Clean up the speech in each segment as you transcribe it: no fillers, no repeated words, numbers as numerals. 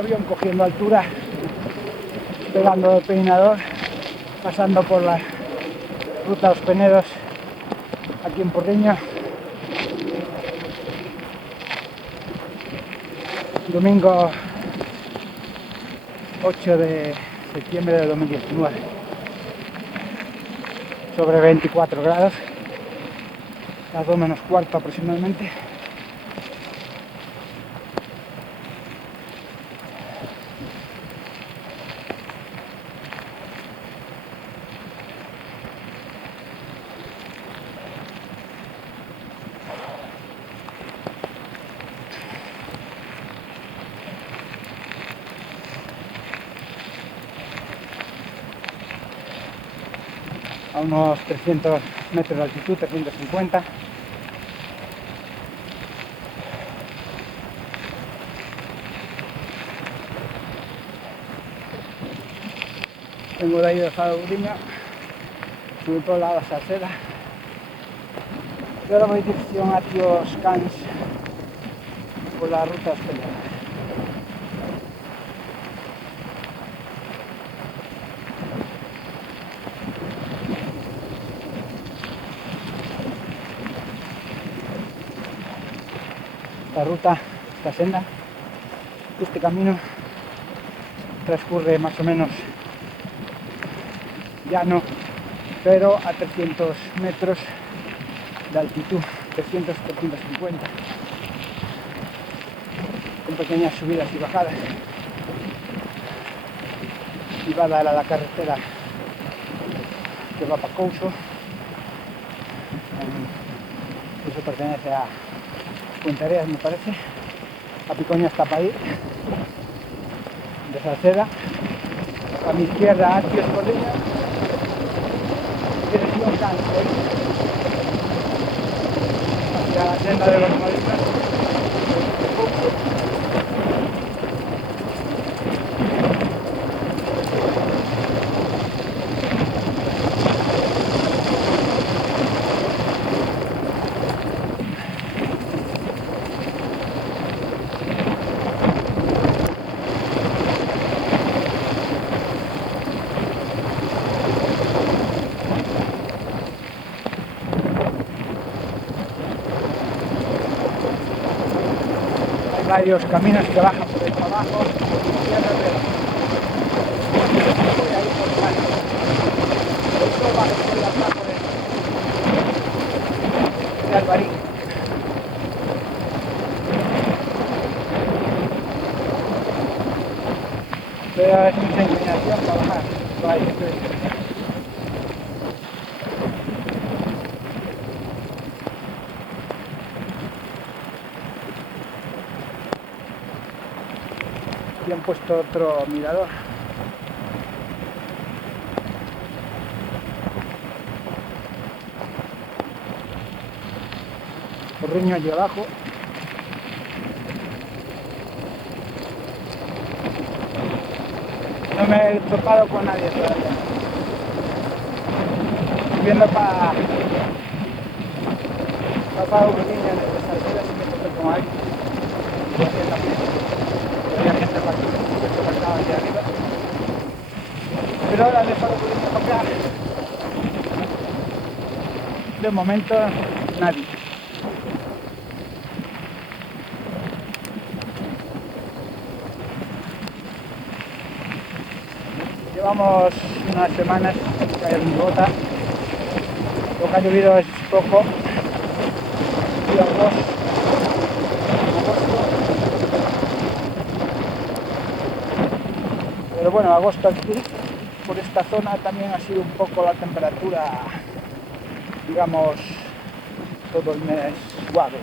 avión cogiendo altura, pegando el peinador, pasando por la ruta Los Penedos aquí en Porriño. Domingo 8 de septiembre de 2019, sobre 24 grados, las 2 menos cuarto aproximadamente. A unos 300 metros de altitud, 350. Vengo de ahí de Saluriña, subí por la Salceda y ahora voy dirección a Tíos Cans por la ruta Espelera. Esta ruta, esta senda, este camino transcurre más o menos llano, pero a 300 metros de altitud, 300-350, con pequeñas subidas y bajadas, y va a dar a la carretera que va para Couso. Eso pertenece a Puntareas, me parece. A Picoña está para ahí, de Salceda. A mi izquierda, Atios Porriño, dirección Cáncer, hacia la senda de los Molinos. Varios caminos que bajan por el trabajo, voy a ir por el mar. Esto baja por la plaza de Alvarín. Pero es mucha inclinación para bajar, vaya, y han puesto otro mirador. Porriño allí abajo. No me he topado con nadie todavía. Viendo para Porriño desde Salceda, si me topé con alguien. Y aquí también. Había gente para aquí, que se pasaba hacia arriba. Pero ahora de Porriño para acá, de momento nadie. Llevamos unas semanas que hay muy gota. Lo que ha llovido es poco. Y agosto. Pero bueno, agosto aquí, por esta zona, también ha sido un poco la temperatura, digamos, todo el mes suave.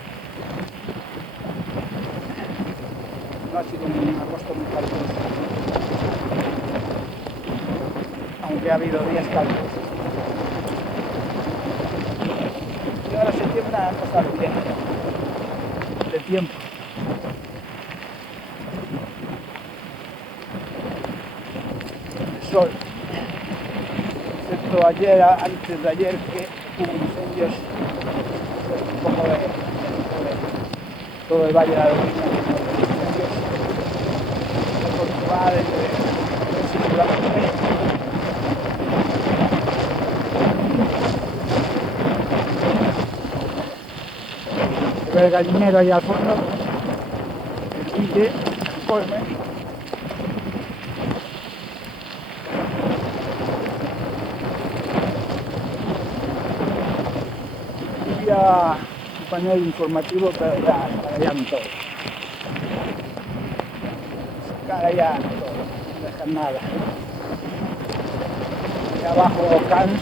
No ha sido un agosto muy caluroso, aunque ha habido días calurosos. Y ahora septiembre ha pasado bien de tiempo. Sol, excepto ayer, antes de ayer, que hubo incendios, un poco de todo el Valle de la Lorena, incendios. va de circular. Se ve el gallinero ahí al fondo, el guille, el colme. Ya un panel informativo, pero ya escarallaron todo. Escarallaron todo, no dejan nada. Y abajo Cans.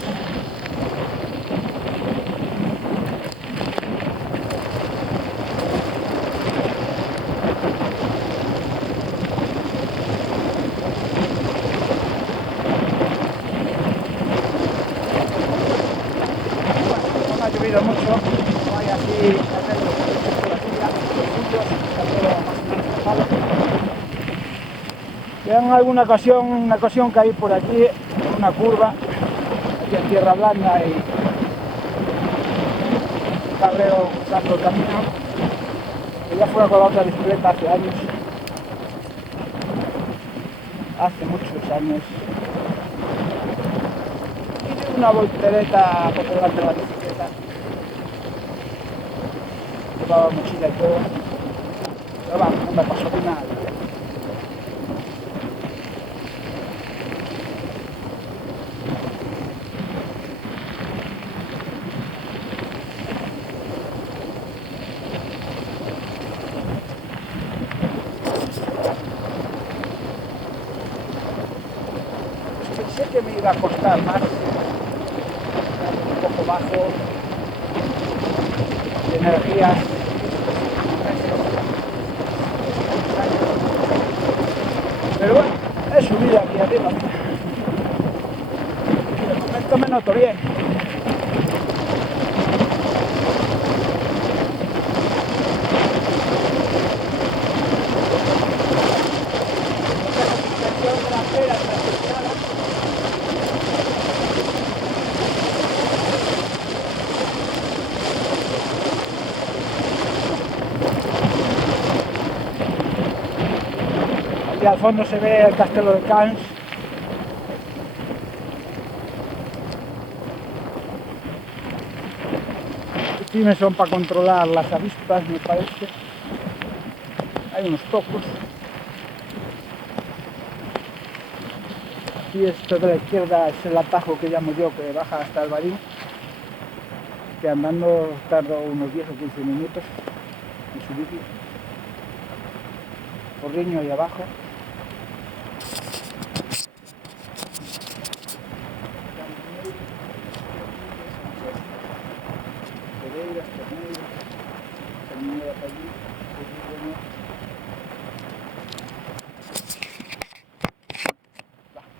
No ha llovido mucho, no hay así en alguna ocasión, una ocasión caí por aquí en una curva, aquí en tierra blanda y un carrero cruzando el camino, que ya fuera con la otra bicicleta hace años, hace muchos años, y di una voltereta por delante de la bicicleta, llevaba mochila y todo, pero vamos, no me pasó nada. Sé que me iba a costar más, un poco bajo de energías, pero bueno, he subido aquí arriba, de momento me noto bien. Y al fondo se ve el castelo de Cans. Los pines son para controlar las avispas, me parece. Hay unos tocos. Aquí esto de la izquierda es el atajo que llamo yo, que baja hasta el Barín, que andando tardo unos 10 o 15 minutos en subir. Porriño ahí abajo.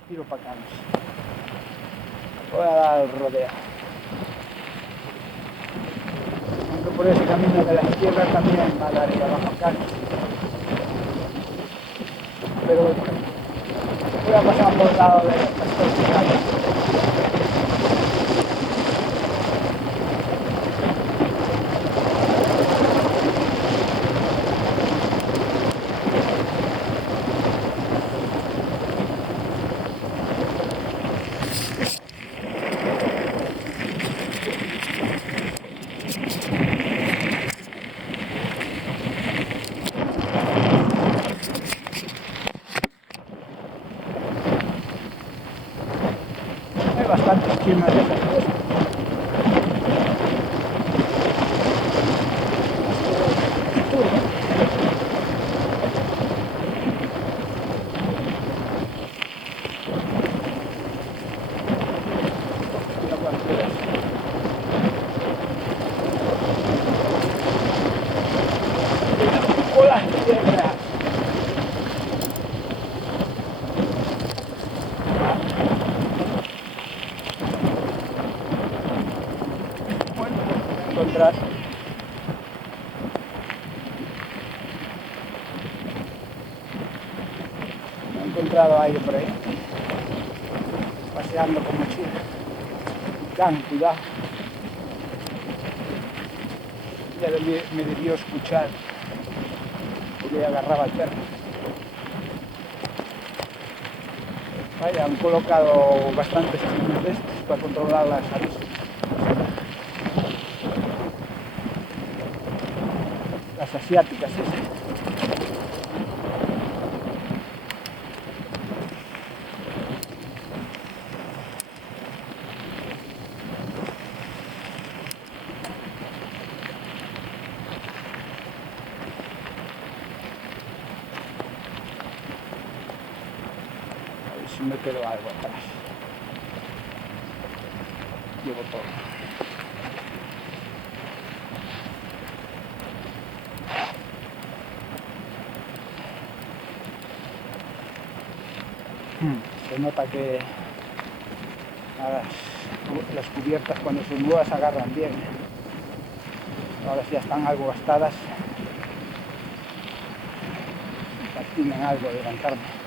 Tiro para acá. Voy a dar el rodeo. Aunque por ese camino de la izquierda también va a dar ahí abajo acá. Pero voy a pasar por el lado de esta. Hay bastantes chimas de esas cosas. Hola, tierra. Bueno, encontrar. Me he encontrado aire por ahí, paseando con mochila. Tan cuidado. Ya me debió escuchar porque agarraba el perro. Vaya, han colocado bastantes chinos de estos para controlar las avispas. Las asiáticas esas. Si me quedo algo atrás. Llevo todo. Se nota que las cubiertas cuando son nuevas agarran bien. Ahora sí ya están algo gastadas. Tienen algo de levantarme.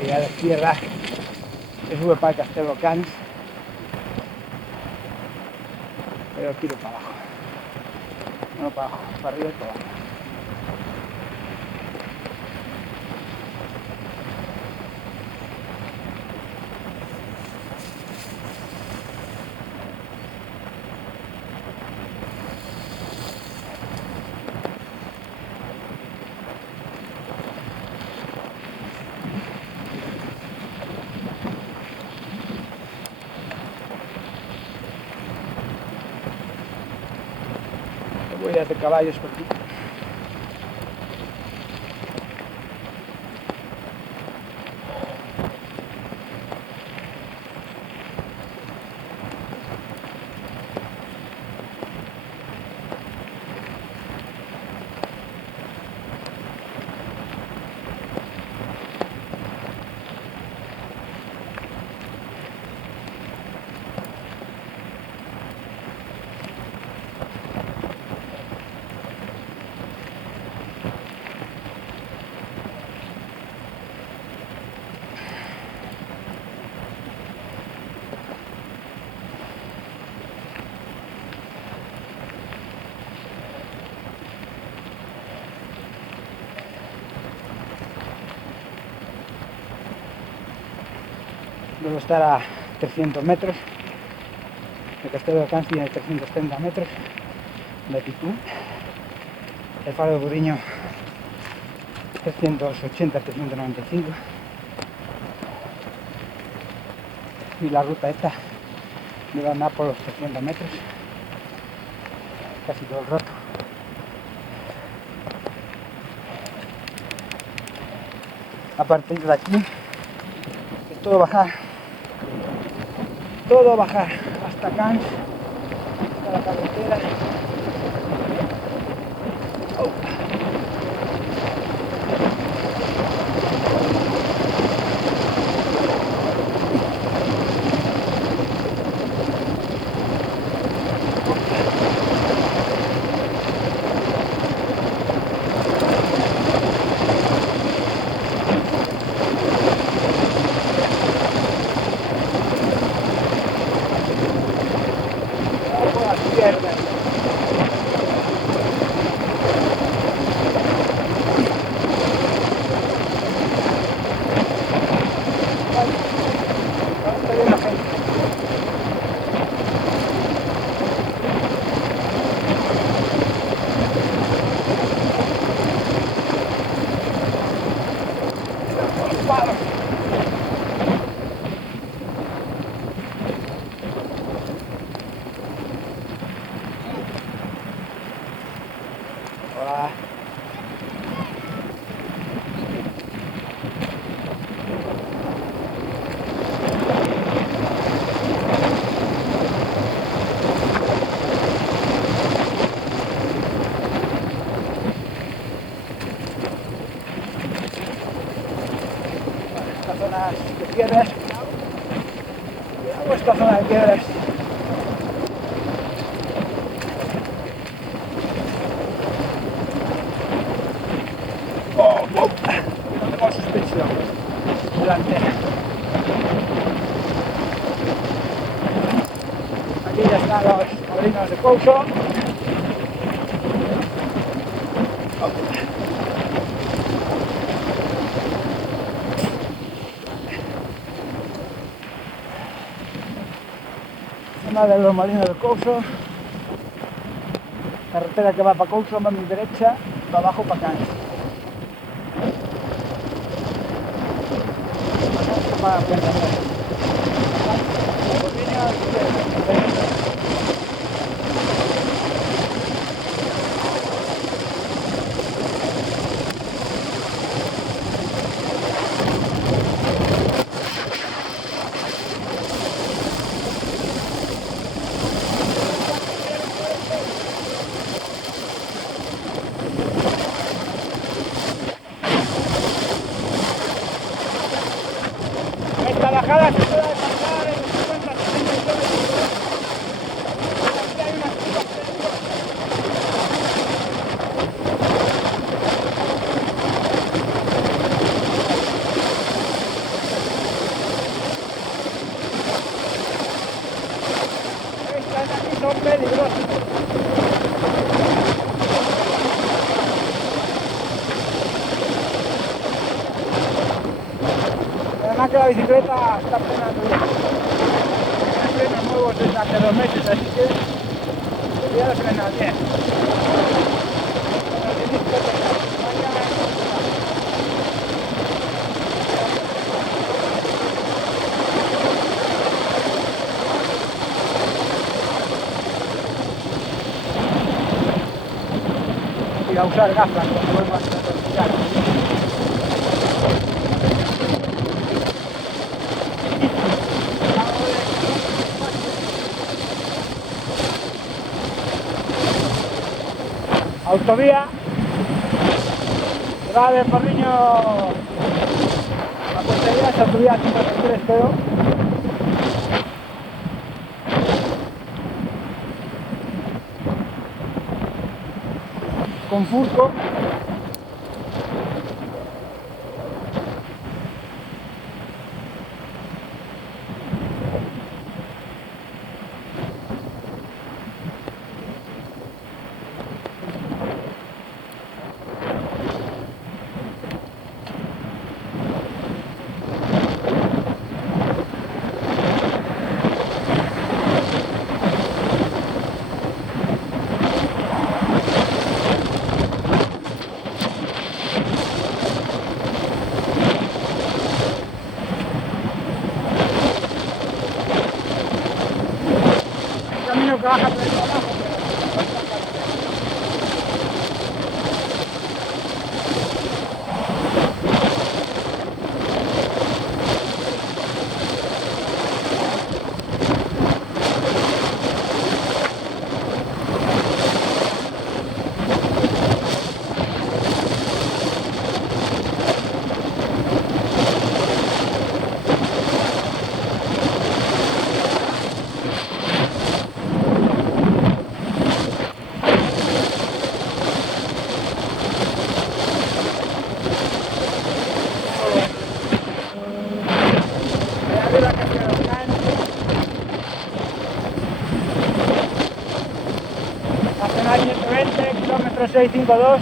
Y a la izquierda se sube para el Castelo Cans, pero tiro para abajo, no para abajo, para arriba y para abajo. Huellas de caballos por aquí. Debo estar a 300 metros. El Castelo de Cans tiene 330 metros de altitud. El faro de Buriño 380-395. Y la ruta esta me va a andar por los 300 metros casi todo el rato. A partir de aquí es todo bajar hasta Cans, hasta la carretera. esta zona de piedras. No tengo suspensión delantera. Aquí ya están los padrinos de Couso. Zona de los marinos de Couso. Carretera que va para Couso, va a mi derecha, va abajo para acá. Para esta bajada se puede alcanzar en 50 kilómetros. Aquí hay unas curvas estas de aquí son peligrosas. Además que la bicicleta está frenando bien. Hay frenos nuevos desde hace 2 meses, así que debería de frenar bien. Y a usar gafas cuando vuelvas a practicar. Autovía que va de Porriño a Pontevedra, es autovía 53 creo. Con Furco. Camino que baja por el abajo. Nacional 120, kilómetro 652.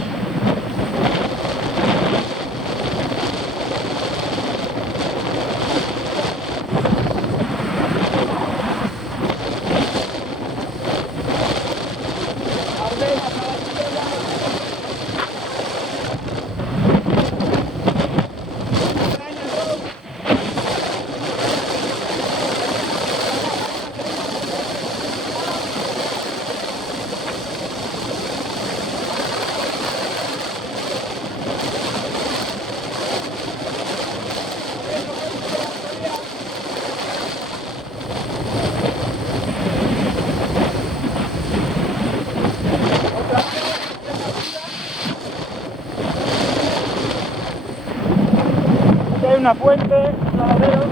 Hay una fuente, un lavadero.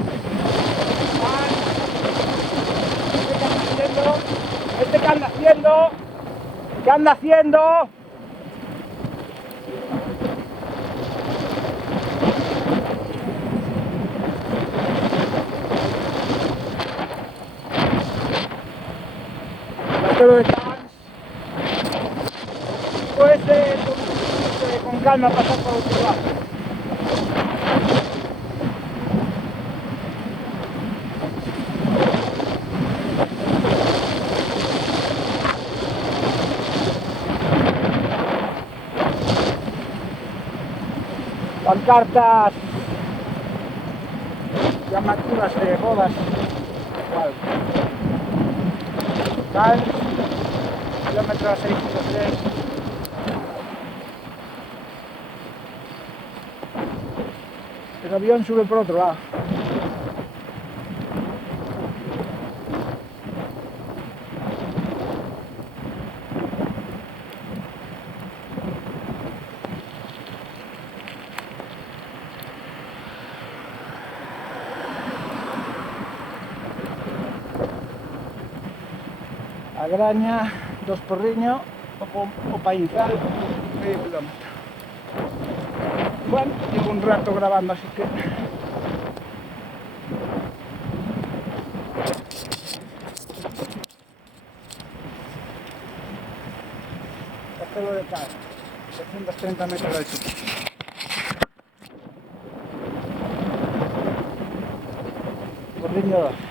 anda haciendo? ¿Qué anda haciendo? Pero de pues con calma pasar por otro lado. Pancartas llamativas de bodas. Tal, kilómetro 653. El avión sube por otro lado. A Graña, 2 Porriño o Painzal, medio kilómetro. Bueno, llevo un rato grabando, así que Castelo de Cal, 230 metros de altura. Porriño 2.